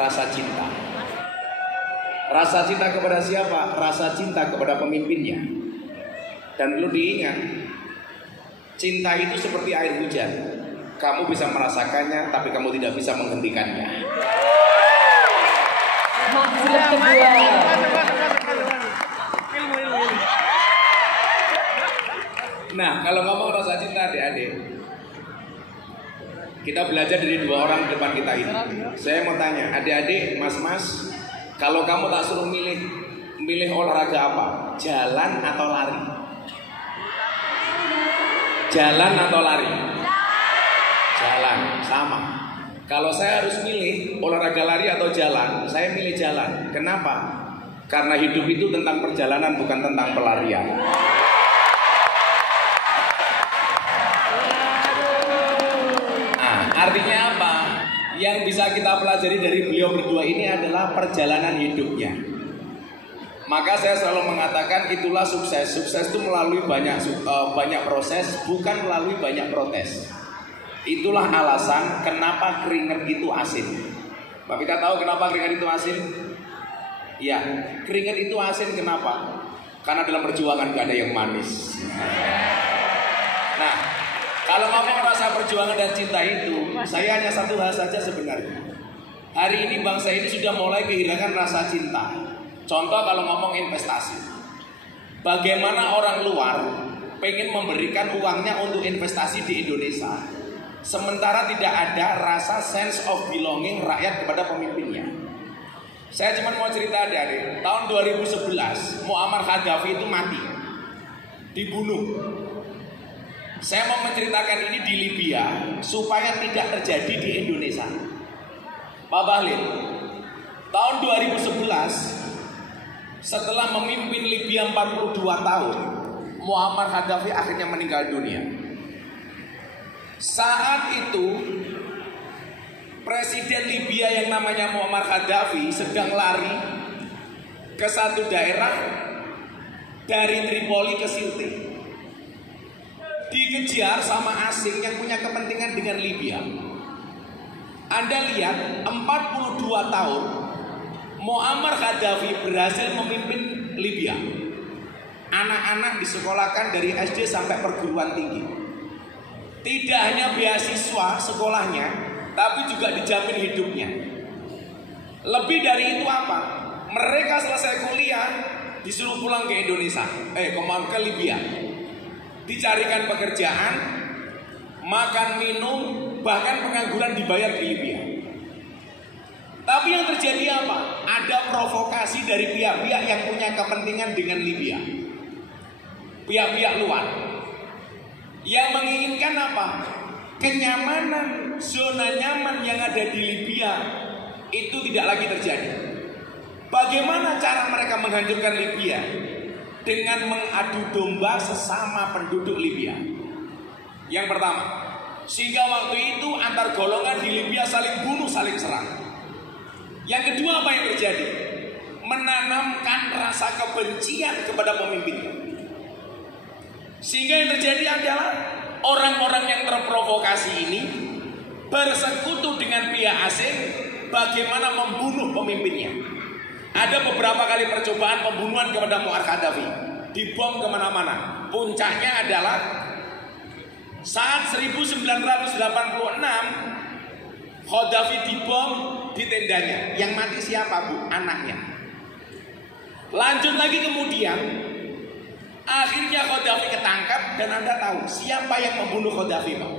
rasa cinta. Rasa cinta kepada siapa? Rasa cinta kepada pemimpinnya. Dan perlu diingat, cinta itu seperti air hujan. Kamu bisa merasakannya, tapi kamu tidak bisa menghentikannya. Nah, kalau ngomong rasa cinta adik-adik, kita belajar dari dua orang di depan kita ini. Saya mau tanya, adik-adik, mas-mas, kalau kamu tak suruh milih olahraga apa? Jalan atau lari? Jalan atau lari? Jalan, sama. Kalau saya harus milih olahraga lari atau jalan, saya milih jalan. Kenapa? Karena hidup itu tentang perjalanan, bukan tentang pelarian. Artinya apa? Yang bisa kita pelajari dari beliau berdua ini adalah perjalanan hidupnya. Maka saya selalu mengatakan itulah sukses. Sukses itu melalui banyak proses, bukan melalui banyak protes. Itulah alasan kenapa keringat itu asin. Pak kita tahu kenapa keringat itu asin? Ya, keringat itu asin kenapa? Karena dalam perjuangan gak ada yang manis. Nah, kalau ngomong rasa perjuangan dan cinta itu, saya hanya satu hal saja sebenarnya. Hari ini bangsa ini sudah mulai kehilangan rasa cinta. Contoh kalau ngomong investasi. Bagaimana orang luar pengen memberikan uangnya untuk investasi di Indonesia, sementara tidak ada rasa sense of belonging rakyat kepada pemimpinnya. Saya cuma mau cerita adik-adik, tahun 2011 Muammar Gaddafi itu mati, dibunuh. Saya mau menceritakan ini di Libya supaya tidak terjadi di Indonesia. Pak Bahlil, tahun 2011 setelah memimpin Libya 42 tahun, Muammar Gaddafi akhirnya meninggal dunia. Saat itu Presiden Libya yang namanya Muammar Gaddafi sedang lari ke satu daerah dari Tripoli ke Sirte. Dikejar sama asing yang punya kepentingan dengan Libya. Anda lihat 42 tahun Muammar Gaddafi berhasil memimpin Libya. Anak-anak disekolahkan dari SD sampai perguruan tinggi. Tidak hanya beasiswa sekolahnya, tapi juga dijamin hidupnya. Lebih dari itu apa? Mereka selesai kuliah disuruh pulang ke Indonesia, ke Libya. Dicarikan pekerjaan, makan minum, bahkan pengangguran dibayar di Libya. Tapi yang terjadi apa? Ada provokasi dari pihak-pihak yang punya kepentingan dengan Libya. Pihak-pihak luar yang menginginkan apa? Kenyamanan, zona nyaman yang ada di Libya itu tidak lagi terjadi. Bagaimana cara mereka menghancurkan Libya? Dengan mengadu domba sesama penduduk Libya. Yang pertama, sehingga waktu itu antar golongan di Libya saling bunuh, saling serang. Yang kedua, apa yang terjadi? Menanamkan rasa kebencian kepada pemimpinnya. Sehingga yang terjadi adalah orang-orang yang terprovokasi ini bersekutu dengan pihak asing bagaimana membunuh pemimpinnya. Ada beberapa kali percobaan pembunuhan kepada Muammar Gaddafi, dibom kemana-mana. Puncaknya adalah saat 1986 Gaddafi dibom di tendanya. Yang mati siapa bu? Anaknya. Lanjut lagi kemudian, akhirnya Gaddafi ketangkap dan Anda tahu siapa yang membunuh Gaddafi pak?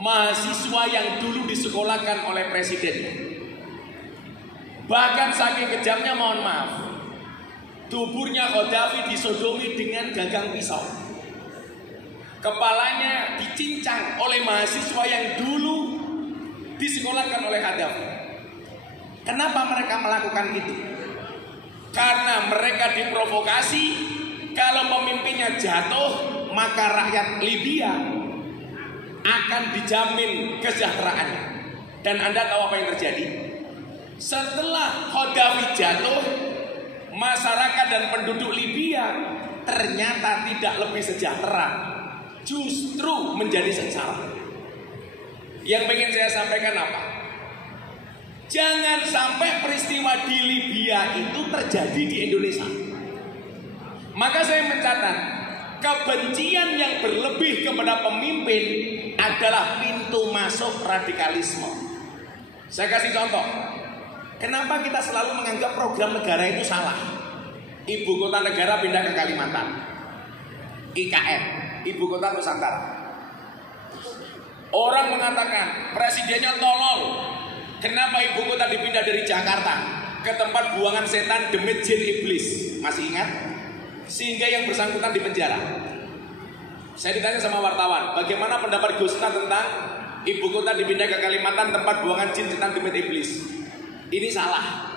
Mahasiswa yang dulu disekolahkan oleh presidennya. Bahkan saking kejamnya, mohon maaf, tuburnya Gaddafi disodomi dengan gagang pisau. Kepalanya dicincang oleh mahasiswa yang dulu disekolahkan oleh Gaddafi. Kenapa mereka melakukan itu? Karena mereka diprovokasi. Kalau pemimpinnya jatuh, maka rakyat Libya akan dijamin kesejahteraannya. Dan Anda tahu apa yang terjadi? Setelah Gaddafi jatuh, masyarakat dan penduduk Libya ternyata tidak lebih sejahtera, justru menjadi sengsara. Yang ingin saya sampaikan apa? Jangan sampai peristiwa di Libya itu terjadi di Indonesia. Maka saya mencatat, kebencian yang berlebih kepada pemimpin adalah pintu masuk radikalisme. Saya kasih contoh. Kenapa kita selalu menganggap program negara itu salah? Ibu kota negara pindah ke Kalimantan, IKN, Ibu Kota Nusantara. Orang mengatakan presidennya tolol. Kenapa ibu kota dipindah dari Jakarta ke tempat buangan setan demit jin iblis? Masih ingat? Sehingga yang bersangkutan dipenjara. Saya ditanya sama wartawan, bagaimana pendapat Gusna tentang ibu kota dipindah ke Kalimantan tempat buangan jin setan demit iblis? Ini salah.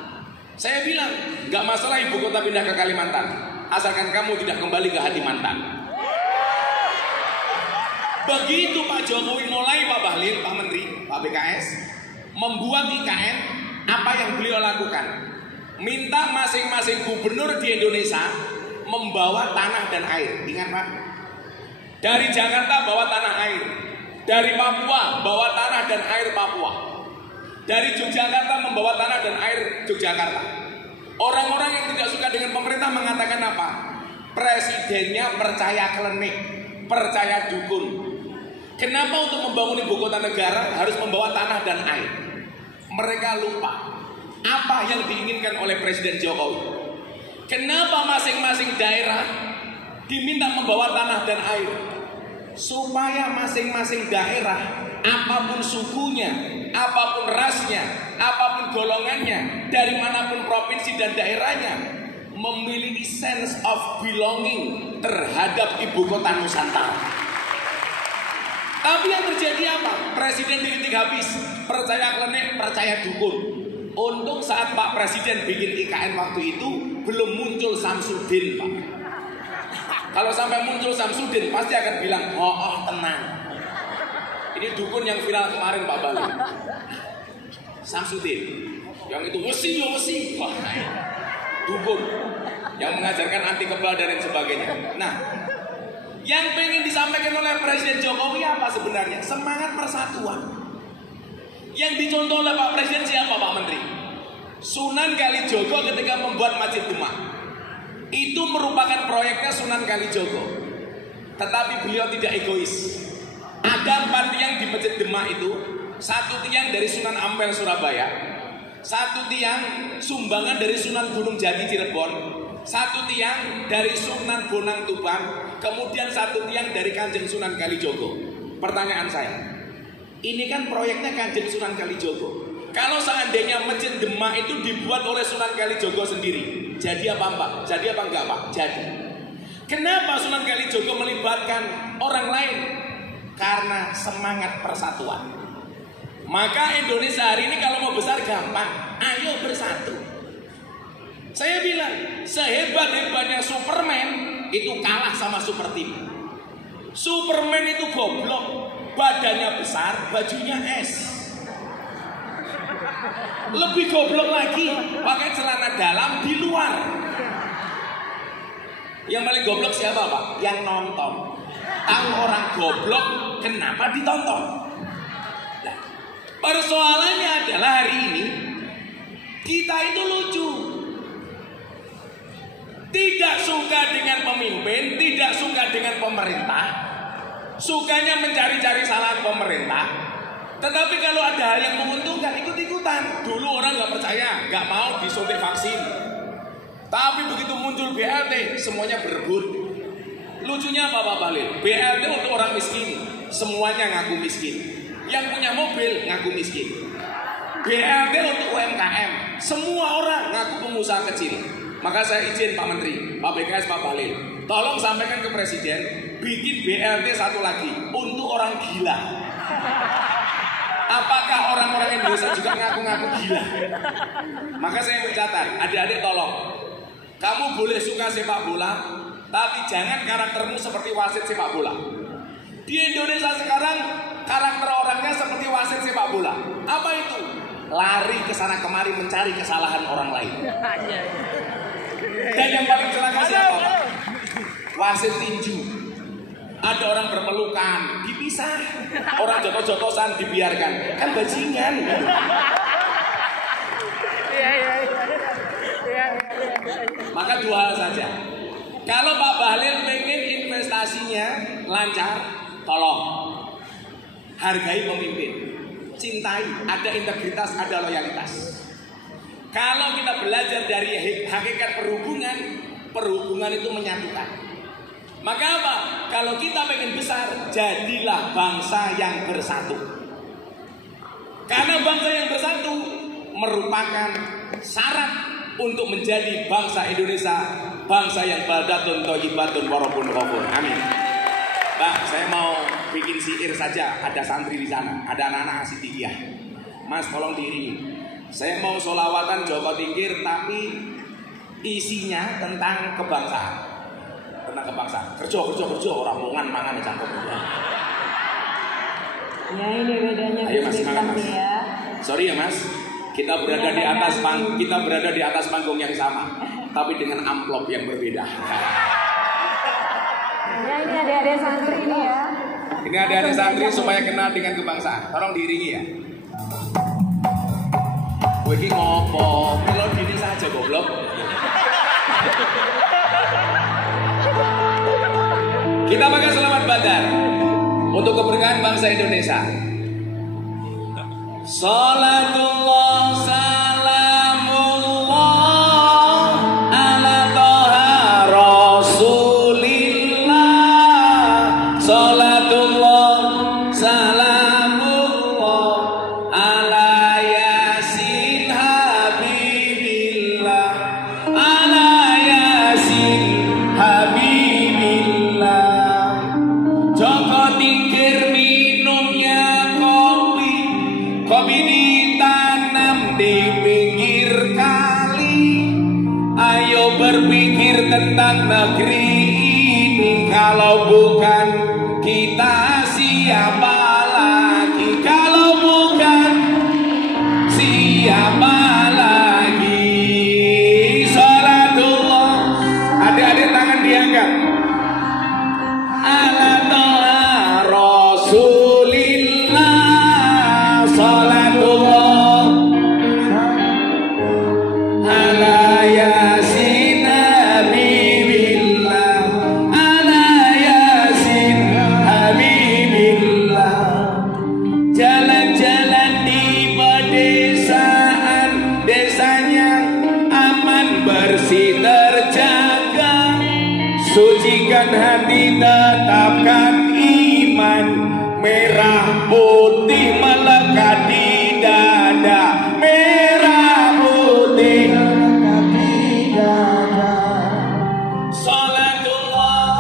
Saya bilang, nggak masalah ibu kota pindah ke Kalimantan, asalkan kamu tidak kembali ke hati mantan. Begitu Pak Jokowi mulai, Pak Bahlil, Pak Menteri, Pak BKS membuat IKN, apa yang beliau lakukan? Minta masing-masing gubernur di Indonesia membawa tanah dan air. Ingat Pak? Dari Jakarta bawa tanah air, dari Papua bawa tanah dan air Papua, dari Yogyakarta membawa tanah dan air Yogyakarta. Orang-orang yang tidak suka dengan pemerintah mengatakan apa? Presidennya percaya klinik, percaya dukun. Kenapa untuk membangun ibu kota negara harus membawa tanah dan air? Mereka lupa apa yang diinginkan oleh Presiden Jokowi. Kenapa masing-masing daerah diminta membawa tanah dan air? Supaya masing-masing daerah, apapun sukunya, apapun rasnya, apapun golongannya, dari manapun provinsi dan daerahnya, memiliki sense of belonging terhadap ibu kota Nusantara. Tapi yang terjadi apa? Presiden dikritik habis, percaya klinik, percaya dukun. Untung saat Pak Presiden bikin IKN waktu itu belum muncul Samsudin, Pak. Kalau sampai muncul Samsudin pasti akan bilang, oh tenang. Ini dukun yang viral kemarin Pak Bali. Samsudin, yang itu wesi. Wah, dukun yang mengajarkan anti kebal dan lain sebagainya. Nah, yang pengen disampaikan oleh Presiden Jokowi apa sebenarnya? Semangat persatuan. Yang dicontoh oleh Pak Presiden siapa Pak Menteri? Sunan Kalijogo ketika membuat Masjid Demak. Itu merupakan proyeknya Sunan Kalijogo. Tetapi beliau tidak egois. Ada 4 tiang di Masjid Demak itu. 1 tiang dari Sunan Ampel Surabaya, 1 tiang sumbangan dari Sunan Gunung Jati Cirebon, 1 tiang dari Sunan Bonang Tuban, kemudian 1 tiang dari Kanjeng Sunan Kalijogo. Pertanyaan saya, ini kan proyeknya Kanjeng Sunan Kalijogo. Kalau seandainya Masjid Demak itu dibuat oleh Sunan Kalijogo sendiri, jadi apa Pak? Jadi apa enggak Pak? Jadi. Kenapa Sunan Kalijogo melibatkan orang lain? Karena semangat persatuan. Maka Indonesia hari ini kalau mau besar gampang, ayo bersatu. Saya bilang, sehebat-hebatnya Superman itu kalah sama Super Team. Superman itu goblok, badannya besar, bajunya es. Lebih goblok lagi, pakai celana dalam di luar. Yang paling goblok siapa Pak? Yang nonton. Tahu orang goblok, kenapa ditonton? Nah, persoalannya adalah hari ini kita itu lucu. Tidak suka dengan pemimpin, tidak suka dengan pemerintah, sukanya mencari-cari kesalahan pemerintah. Tetapi kalau ada hal yang menguntungkan, ikut-ikutan. Dulu orang nggak percaya, nggak mau disuntik vaksin. Tapi begitu muncul BLT, semuanya berebut. Lucunya apa Pak Bahlil? BLT untuk orang miskin, semuanya ngaku miskin. Yang punya mobil ngaku miskin. BLT untuk UMKM, semua orang ngaku pengusaha kecil. Maka saya izin Pak Menteri, Pak BKS, Pak Bahlil, tolong sampaikan ke Presiden, bikin BLT 1 lagi untuk orang gila. Apakah orang-orang Indonesia juga ngaku-ngaku gila? Maka saya mencatat, adik-adik tolong, kamu boleh suka sepak bola, tapi jangan karaktermu seperti wasit sepak bola. Di Indonesia sekarang karakter orangnya seperti wasit sepak bola. Apa itu? Lari ke sana kemari mencari kesalahan orang lain. Dan yang paling celaka siapa Pak? Wasit tinju. Ada orang berpelukan, dipisah. Orang jotos-jotosan dibiarkan. Kan bajingan. lancar, tolong hargai pemimpin, cintai, ada integritas, ada loyalitas. Kalau kita belajar dari hakikat perhubungan, perhubungan itu menyatukan. Maka apa? Kalau kita pengen besar, jadilah bangsa yang bersatu. Karena bangsa yang bersatu merupakan syarat untuk menjadi bangsa Indonesia, bangsa yang baldatun thayyibatun warabun ghafur. Amin. Mbak, saya mau bikin syair saja. Ada santri di sana, ada anak-anak asidikiyah. Mas, tolong diiringi. Saya mau sholawatan Joko Tingkir, tapi isinya tentang kebangsaan. Tentang kebangsaan. Kerja, orang mongan mangan cangkok. Ya, ini bedanya. Ayo Mas, semangat Mas. Ya. Sorry ya Mas. Kita berada di atas panggung yang sama, tapi dengan amplop yang berbeda. Ya, ini adik-adik santri ini ya. Ini adik-adik santri supaya kenal dengan kebangsaan. Tolong diiringi ya. Kowe iki ngopo? Melodi ini saja goblok. Kita pakai selamat Badar untuk keberkahan bangsa Indonesia. Salatullah salamullah ala toha rasulillah. Salatullah salamullah ala yasin habibillah. Ala yasin habibillah. Joko Tingkir minumnya kopi ditanam di pinggir kali. Ayo berpikir tentang negeri ini. Kalau bukan kita siapa lagi? Kalau bukan siapa lagi? Salatullah. Adik-adik tangan diangkat. Ala toha rasulillah. Salatullah ala yasin habibillah. Ala yasin habibillah. Jalan-jalan di pedesaan, desanya aman bersih terjaga. Sucikan hati, tetapkan iman. Merah putih melekat di dada. Merah putih melekat di dada. Salatullah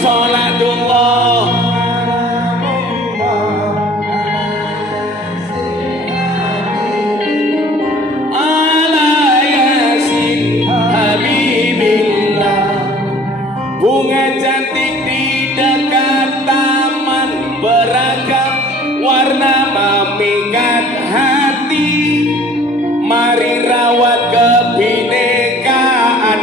salatullah ala yasin habibillah. Bunga cantik di dekat taman, beragam warna memikat hati. Mari rawat kebinekaan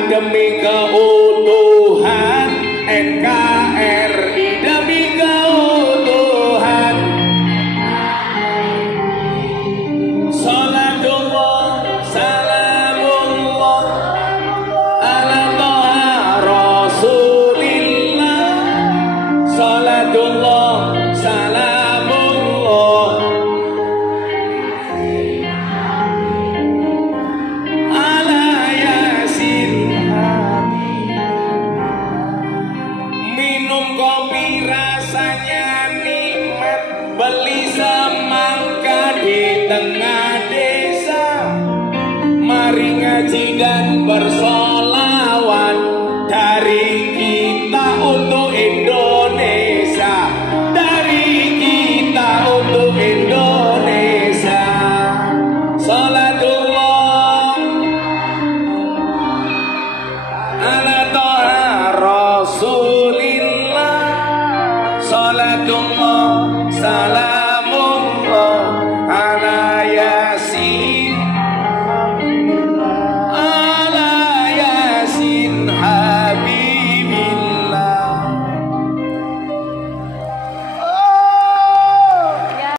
demi keutuhan NKRI, demi keutuhan. Salatullah salamullah ala toha rasulillah. Salatullah salamullah ala yasin. Minum kopi rasanya nikmat, beli semangka di tengah desa. Mari ngaji dan bersolat.